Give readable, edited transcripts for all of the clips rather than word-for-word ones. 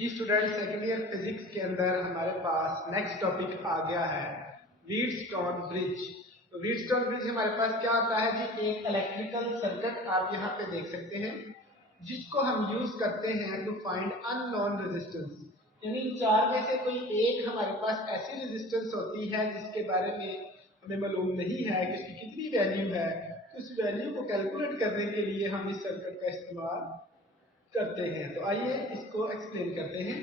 जी student, second year physics के अंदर हमारे पास नेक्स्ट टॉपिक आ गया है व्हीटस्टोन ब्रिज। तो व्हीटस्टोन ब्रिज हमारे पास क्या होता है जी, एक इलेक्ट्रिकल सर्किट आप यहाँ पे देख सकते हैं जिसको हम यूज करते हैं टू फाइंड अननोन रेजिस्टेंस। यानी चार में से कोई एक हमारे पास ऐसी रेजिस्टेंस होती है जिसके बारे में हमें मालूम नहीं है कि उसकी कितनी वैल्यू है। तो उस वैल्यू को कैलकुलेट करने के लिए हम इस सर्किट का इस्तेमाल करते हैं। तो आइए इसको एक्सप्लेन करते हैं।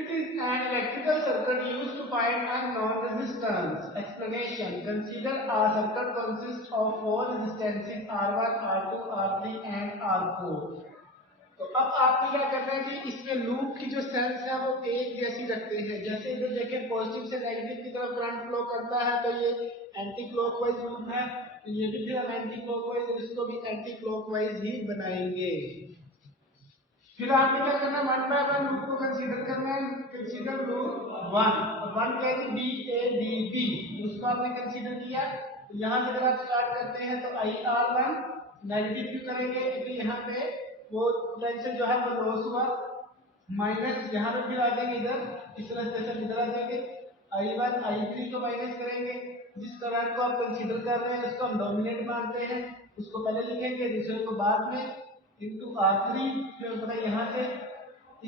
It is an electrical circuit used to find unknown resistance. Explanation: consider a circuit consists of four resistances R1, R2, R3 and R4. तो अब आपको क्या करना है जी, इसमें लूप की जो सेंस है वो एक जैसी रखते हैं। जैसे इधर देखें पॉजिटिव से नेगेटिव की तरफ करंट फ्लो करता है तो ये एंटी क्लॉकवाइज लूप है, तो ये भी फिर हम एंटी क्लॉकवाइज और इसको भी एंटी क्लॉकवाइज ही बनाएंगे। फिर आपने क्या करना, वन बाय वन लूप को कंसीडर करना है। कंसीडर लूप वन, और वन क्या है बी ए डी बी, उसको आपने कंसीडर किया। तो यहाँ से अगर आप स्टार्ट करते हैं तो आई आर वन नेगेटिव क्यों करेंगे, क्योंकि यहाँ पे वो पोटेंशियल जो है वो लॉस हुआ। माइनस यहाँ पे फिर आ जाएंगे इधर, इस तरह से इधर आ जाएंगे। आई वन आई थ्री को माइनस करेंगे। जिस करंट को आप कंसीडर कर रहे हैं उसको हम डोमिनेट मानते हैं, उसको पहले लिखेंगे, दूसरे को बाद में, इंटू R3। फिर पता है यहाँ से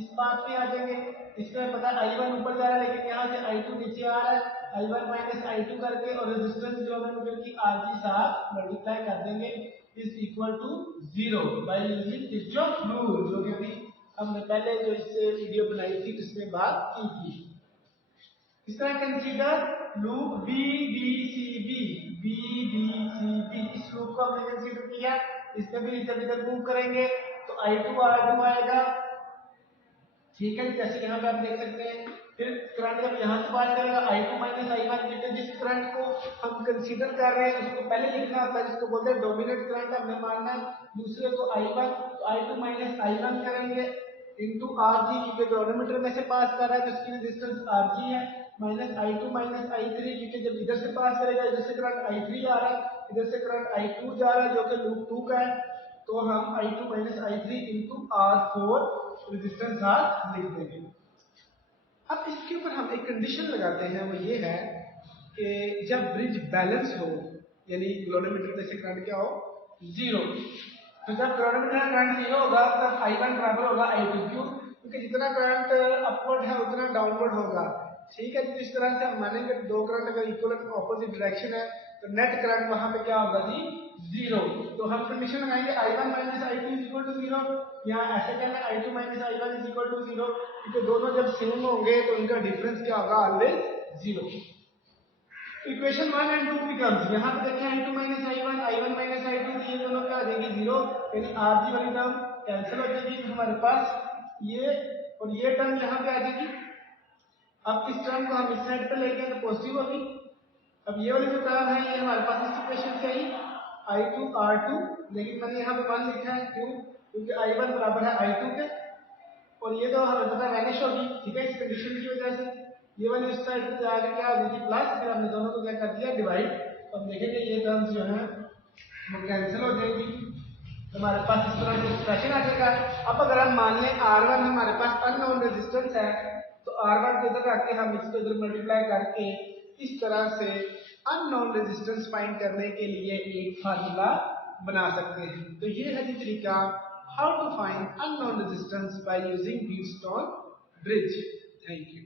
इस बात पे आ जाएंगे। इसमें पता है I1 ऊपर जा रहा है लेकिन यहाँ से I2 नीचे आ रहा है। I1 माइनस I2 करके और रेजिस्टेंस जो है कि RG साथ मल्टीप्लाई कर देंगे is equal to 0 by using Kirchhoff rule, जो कि अभी हमने पहले जो इससे वीडियो बनाई थी उसमें बात की थी। इस तरह consider loop B B C B, B B C B, इस लूप को हमने कंसीडर किया। इसमें भी इधर मूव करेंगे तो I2 R2 आएगा, ठीक है, जैसे यहाँ पे आप देख सकते हैं। फिर करंट जब यहाँ से पास करेगा I2 माइनस I1, क्योंकि जिस करंट को हम कंसीडर कर रहे हैं उसको पहले लिखना होता है, जिसको बोलते हैं डोमिनेट करंट हमने मानना है। दूसरे को I1, तो I2 माइनस I1 करेंगे इंटू RG, क्योंकि डोमिनेटर में से पास कर रहा है तो इसकी रेजिस्टेंस RG है, माइनस I2 माइनस I3, क्योंकि जब इधर से पास करेगा इधर से करंट I3 आ रहा है, इधर से करंट I2 जा रहा है जो कि लूप 2 का है, तो हम I2 minus I3 into R4 resistance साथ लिख देंगे। अब इसके ऊपर हम एक कंडीशन लगाते हैं, वो ये है कि जब ब्रिज बैलेंस हो, यानी ग्लोनोमीटर में से करंट क्या हो, 0। तो जब ग्लोनोमीटर में करंट 0 होगा तब I1 बराबर होगा I2, क्यों, क्योंकि जितना करंट अपवर्ड है उतना डाउनवर्ड होगा। ठीक है, जिस तरह से हम मानेंगे दो करंट अगर इक्वल ऑपोजिट डायरेक्शन है तो नेट करंट वहां पे क्या होगा जी, 0। तो हम कंडीशन लगाएंगे I1 minus I2 is equal to 0। यहाँ ऐसे कहना है I2 minus I1 is equal to 0, क्योंकि दोनों जब सेम होंगे तो इनका डिफरेंस क्या होगा, ऑलवेज 0। इक्वेशन 1 एंड 2 बिकम्स, यहाँ पे देखें I2 minus I1, I1 minus I2, तो ये दोनों क्या आ जाएगी 0, यानी RG वाली टर्म कैंसिल हो जाएगी। हमारे पास ये और ये टर्म यहाँ पे आ जाएगी। अब इस टर्म को हम इस साइड पे लेके तो पॉजिटिव होगी। अब ये वाली जो टर्म है ये हमारे पास इस इक्वेशन से आई I2 R2, लेकिन मैंने यहाँ पे 1 लिखा है, क्यों, क्योंकि I1 बराबर है I2 के, और ये तो हमें पता वैनिश होगी, ठीक है, इस कंडीशन की वजह से। ये वाली इस साइड पे आगे क्या हो गई प्लस, फिर हमने दोनों को क्या कर दिया, डिवाइड। अब देखेंगे ये टर्म्स जो है वो कैंसिल हो जाएगी, हमारे पास इस तरह से एक्सप्रेशन आ जाएगा। अब अगर हम मान लें R1 हमारे पास अननोन रेजिस्टेंस है, तो R1 को इधर रख के हम इसको इधर मल्टीप्लाई करके इस तरह से अननोन रेजिस्टेंस फाइंड करने के लिए एक फार्मूला बना सकते हैं। तो ये है जी तरीका, how to find unknown resistance by using Wheatstone bridge. Thank you.